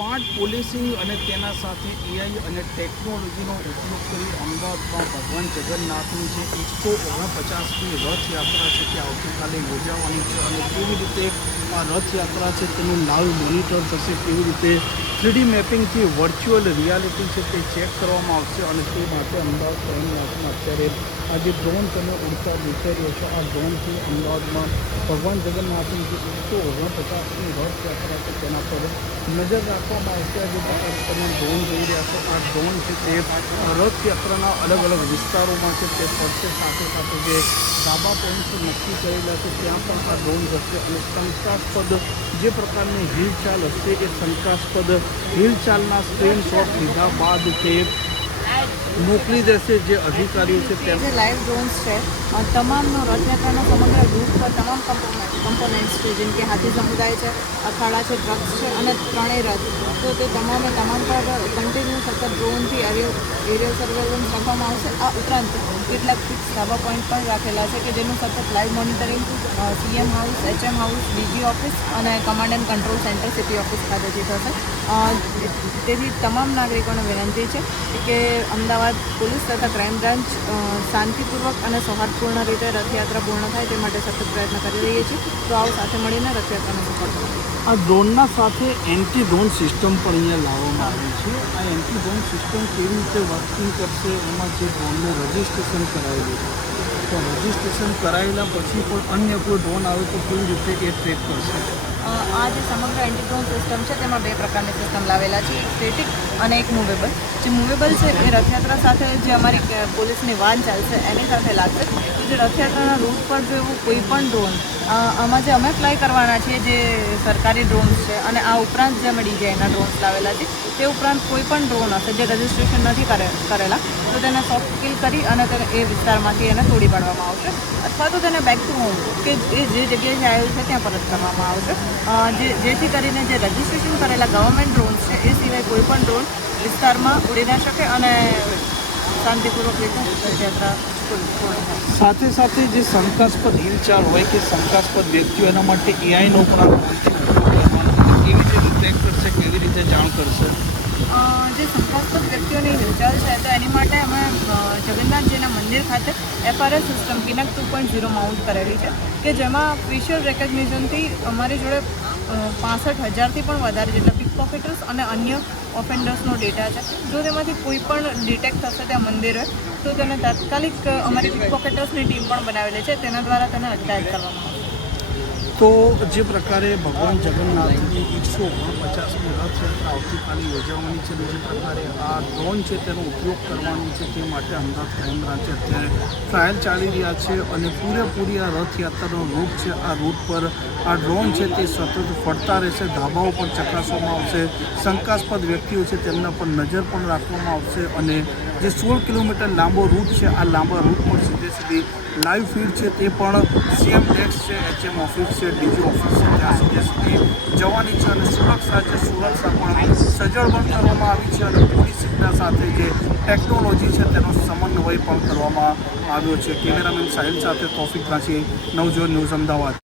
Smart policing અને તેના સાથે એઆઈ અને ટેકનોલોજીનો ઉપયોગ કરી અમદાવાદમાં ભગવાન જગન્નાથની જે 149મી રથયાત્રા છે તે આવતીકાલે યોજાવાની છે અને કેવી રીતે આ રથયાત્રા છે તેનું લાઈવ મોનિટર થશે, કેવી રીતે 3D મેપિંગથી વર્ચ્યુઅલ રિયાલિટી છે તે ચેક કરવામાં આવશે અને તે માટે અમદાવાદ શહેરમાં અત્યારે આ જે ડ્રોન તમે ઉડતા દેખાઈ રહ્યો છો, આ ડ્રોનથી અમદાવાદમાં ભગવાન જગન્નાથની જે 149મી રથયાત્રા છે તેના પર નજર રાખવામાં આવશે। જે તમે ડ્રોન જોઈ રહ્યા છો, આ ડ્રોન છે તે રથયાત્રાના અલગ અલગ વિસ્તારોમાં છે તે ફરશે, સાથે સાથે જે ધાબા પોઈન્ટ નક્કી કરેલા છે ત્યાં પણ આ ડ્રોન જશે અને શંકાસ્પદ જે પ્રકારની હિલચાલ હશે એ શંકાસ્પદ હિલચાલના સ્ક્રીનશોટ લીધા બાદ તે મોકલી દેશે જે અધિકારીઓ છે તે લાઈવ ડ્રોન્સ છે તમામ રથયાત્રાના સમગ્ર રૂટ પર તમામ કમ્પોનેન્ટ્સ છે, જેમ કે હાથી સમુદાય છે, અખાડા છે, ટ્રક્સ છે અને ત્રણેય રથ, તો તે તમામ પર કન્ટિન્યુ સતત ડ્રોનથી એરિયલ સર્વેલન્સ રાખવામાં આવશે। આ ઉપરાંત કેટલાક ફિક્સ ધાબા પોઈન્ટ પણ રાખેલા છે કે જેનું સતત live monitoring CM house, HM house, DG office અને command and control centre city office ખાતેથી થશે। તેથી તમામ નાગરિકોને વિનંતી છે કે અમદાવાદ પોલીસ તથા ક્રાઇમ બ્રાન્ચ શાંતિપૂર્વક અને સૌહાર્દપૂર્ણ રીતે રથયાત્રા પૂર્ણ થાય તે માટે સતત પ્રયત્ન કરી રહી છે। તો આવો સાથે મળીને રથયાત્રાનો સફળ કરીએ। આ ડ્રોનના સાથે એન્ટી ડ્રોન સિસ્ટમ પણ અહીંયા લાવવામાં આવી છે। આ એન્ટી ડ્રોન સિસ્ટમ કેવી રીતે વર્કિંગ કરશે, એમાં જે ડ્રોનનું રજિસ્ટ્રેશન કરાવેલું છે તો રજિસ્ટ્રેશન કરાવેલા પછી પણ અન્ય કોઈ ડ્રોન આવે તો કેવી રીતે એ ટ્રેક કરશે? આ જે સમગ્ર એન્ટી ડ્રોન સિસ્ટમ છે તેમાં બે પ્રકારની સિસ્ટમ લાવેલા છે, એક સ્ટેટિક અને એક મૂવેબલ। જે મૂવેબલ છે એ રથયાત્રા સાથે જે અમારી પોલીસની વાન ચાલશે એની સાથે લાગશે। જે રથયાત્રાના રૂટ પર જો એવું કોઈ પણ ડ્રોન આમાં જે અમે ફ્લાય કરવાના છીએ જે સરકારી ડ્રોન્સ છે અને આ ઉપરાંત જે અમે ડીજીઆઈના ડ્રોન્સ લાવેલા છે તે ઉપરાંત કોઈ પણ ડ્રોન હશે જે રજિસ્ટ્રેશન નથી કરેલા તો તેને સોફ્ટ કિલ કરી અને તેને એ વિસ્તારમાંથી એને તોડી પાડવામાં આવશે અથવા તો તેને બેક ટુ હોમ કે એ જે જગ્યાએ આવ્યું છે ત્યાં પરત કરવામાં આવશે। જેથી કરીને જે રજિસ્ટ્રેશન કરેલા ગવર્મેન્ટ ડ્રોન્સ છે એ સિવાય કોઈ પણ ડ્રોન વિસ્તારમાં ઉડી ન શકે અને શાંતિપૂર્વક રીતે રથયાત્રા પૂર્ણ થાય। સાથે સાથે જે શંકાસ્પદ હિલચાલ હોય કે શંકાસ્પદ વ્યક્તિઓ એના માટે એઆઈનો પણ કેવી રીતે ટ્રેક કરશે, કેવી રીતે જાણ કરશે? જે શંકાસ્પદ વ્યક્તિઓની હિલચાલ છે તો એની માટે અમે જગન્નાથજીના મંદિર ખાતે FRS સિસ્ટમ પિનક 2.0 માઉન્ટ કરેલી છે કે જેમાં ફેશિયલ રેકગ્નિશનથી અમારી જોડે 65,000થી પણ વધારે જેટલા પિક પોકેટર્સ અને અન્ય ઓફેન્ડર્સનો ડેટા છે। જો તેમાંથી કોઈ પણ ડિટેક્ટ થશે ત્યાં મંદિરે તો તેને તાત્કાલિક અમારી પિક પોકેટર્સની ટીમ પણ બનાવેલી છે, તેના દ્વારા તેને અટકાયત કરવામાં આવશે। તો જે પ્રકારે ભગવાન જગન્નાથની 149મી રથયાત્રા આવતીકાલે યોજાવાની છે, જે પ્રકારે આ ડ્રોન છે તેનો ઉપયોગ કરવાનો છે તે માટે અમદાવાદ ક્રાઇમ બ્રાન્ચે અત્યારે ટ્રાયલ ચાલી રહ્યા છે અને પૂરેપૂરી આ રથયાત્રાનો રૂટ છે, આ રૂટ પર આ ડ્રોન છે તે સતત ફરતા રહેશે, ધાબાઓ પર ચકાસવામાં આવશે, શંકાસ્પદ વ્યક્તિઓ છે તેમના પર નજર પણ રાખવામાં આવશે અને જે 16 કિલોમીટર લાંબો રૂટ છે આ લાંબા રૂટ પર સીધી લાઈવ ફીડ છે તે પણ સીએમ ડેસ્ક છે, એચએમ ઓફિસ છે, ડીજી ઓફિસ છે ત્યાં સુધી જવાની છે અને સુરક્ષા પણ સજ્જડ બંધ કરવામાં આવી છે અને પોલીસના સાથે જે ટેકનોલોજી છે તેનો સમન્વય પણ કરવામાં આવ્યો છે। કેમેરામેન સાહિલ સાથે તોફિક રાશી, નવજીવન ન્યૂઝ અમદાવાદ।